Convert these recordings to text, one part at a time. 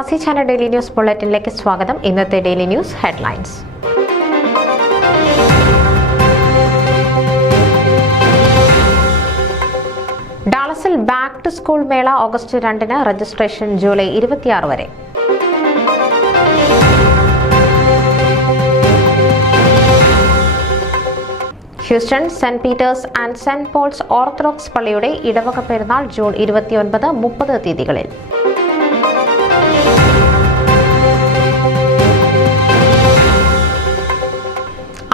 പ്രവാസി channel daily news ബുള്ളറ്റിനിലേക്ക് സ്വാഗതം. ഇന്നത്തെ ഡെയിലി ന്യൂസ് ഹെഡ്ലൈൻസ്. ഡാളസിൽ ബാക്ക് ടു സ്കൂൾ മേള ഓഗസ്റ്റ് 2-ന്, രജിസ്ട്രേഷൻ ജൂലൈ 26 വരെ. Houston Saint Peter's and Saint Paul's Orthodox പള്ളിയുടെ ഇടവക പെരുന്നാൾ ജൂൺ 29-30 തീയതികളിൽ.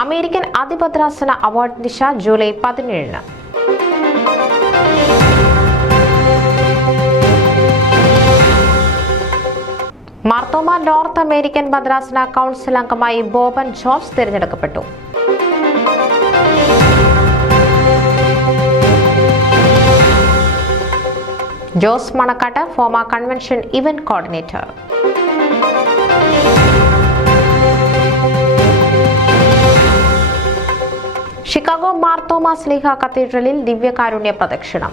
അമേരിക്കൻ അതിഭദ്രാസന അവാർഡ് ദിശ ജൂലൈ 17-ന്. മാർത്തോമ നോർത്ത് അമേരിക്കൻ ഭദ്രാസന കൗൺസിൽ അംഗമായി ബോബൻ ജോബ്സ് തിരഞ്ഞെടുക്കപ്പെട്ടു. Jose Manakkattu FOMAA convention event coordinator. Chicago Marthoma സ്ലീഹ കത്തീഡ്രലിൽ ദിവ്യകാരുണ്യ പ്രദക്ഷിണം.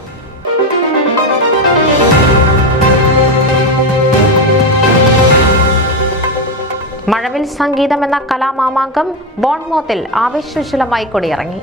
മഴവിൽ സംഗീതം എന്ന കലാമാമാങ്കം ബോൺമോത്തിൽ ആവേശോജ്വലമായി കൊടിയിറങ്ങി.